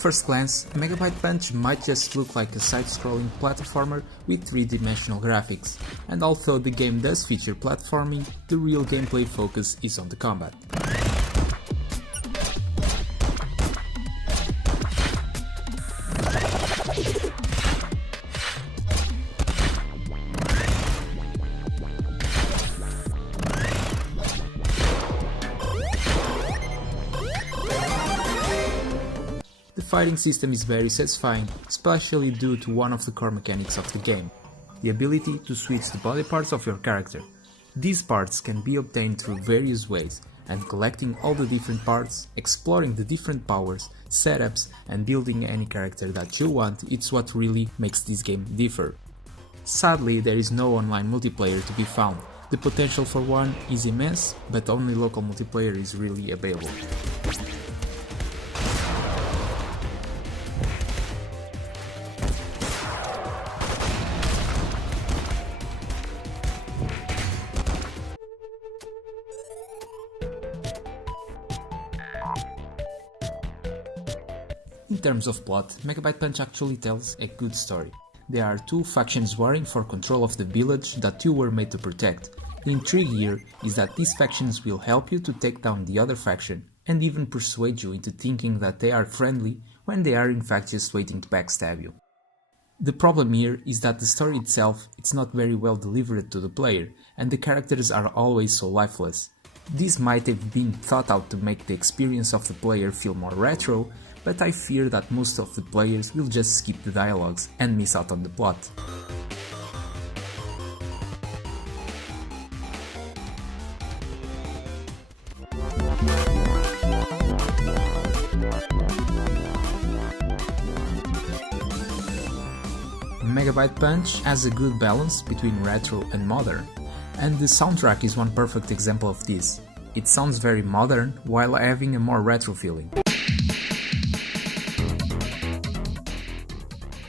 first glance, Megabyte Punch might just look like a side-scrolling platformer with 3-dimensional graphics, and although the game does feature platforming, the real gameplay focus is on the combat. The fighting system is very satisfying, especially due to one of the core mechanics of the game, the ability to switch the body parts of your character. These parts can be obtained through various ways, and collecting all the different parts, exploring the different powers, setups, and building any character that you want, it's what really makes this game differ. Sadly, there is no online multiplayer to be found. The potential for one is immense, but only local multiplayer is really available. In terms of plot, Megabyte Punch actually tells a good story. There are two factions warring for control of the village that you were made to protect. The intrigue here is that these factions will help you to take down the other faction, and even persuade you into thinking that they are friendly when they are in fact just waiting to backstab you. The problem here is that the story itself is not very well delivered to the player, and the characters are always so lifeless. This might have been thought out to make the experience of the player feel more retro, but I fear that most of the players will just skip the dialogues and miss out on the plot. Megabyte Punch has a good balance between retro and modern, and the soundtrack is one perfect example of this. It sounds very modern while having a more retro feeling.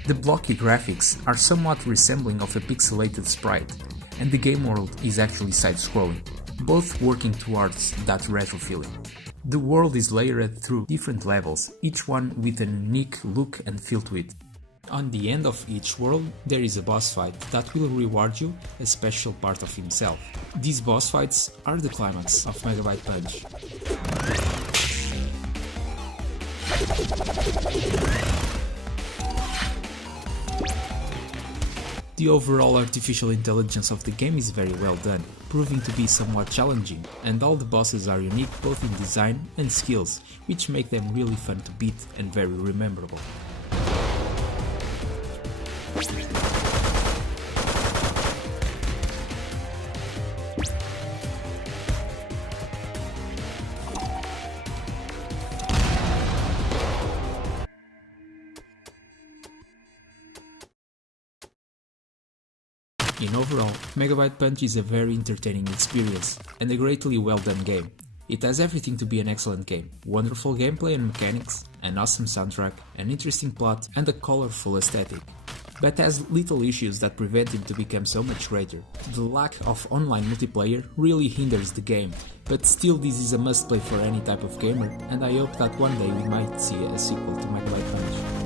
The blocky graphics are somewhat resembling of a pixelated sprite, and the game world is actually side-scrolling, both working towards that retro feeling. The world is layered through different levels, each one with a unique look and feel to it. On the end of each world, there is a boss fight that will reward you a special part of himself. These boss fights are the climax of Megabyte Punch. The overall artificial intelligence of the game is very well done, proving to be somewhat challenging, and all the bosses are unique both in design and skills, which make them really fun to beat and very rememberable. In overall, Megabyte Punch is a very entertaining experience and a greatly well done game. It has everything to be an excellent game: wonderful gameplay and mechanics, an awesome soundtrack, an interesting plot, and a colorful aesthetic. But has little issues that prevent him to become so much greater. The lack of online multiplayer really hinders the game, but still this is a must play for any type of gamer, and I hope that one day we might see a sequel to Megabyte Punch.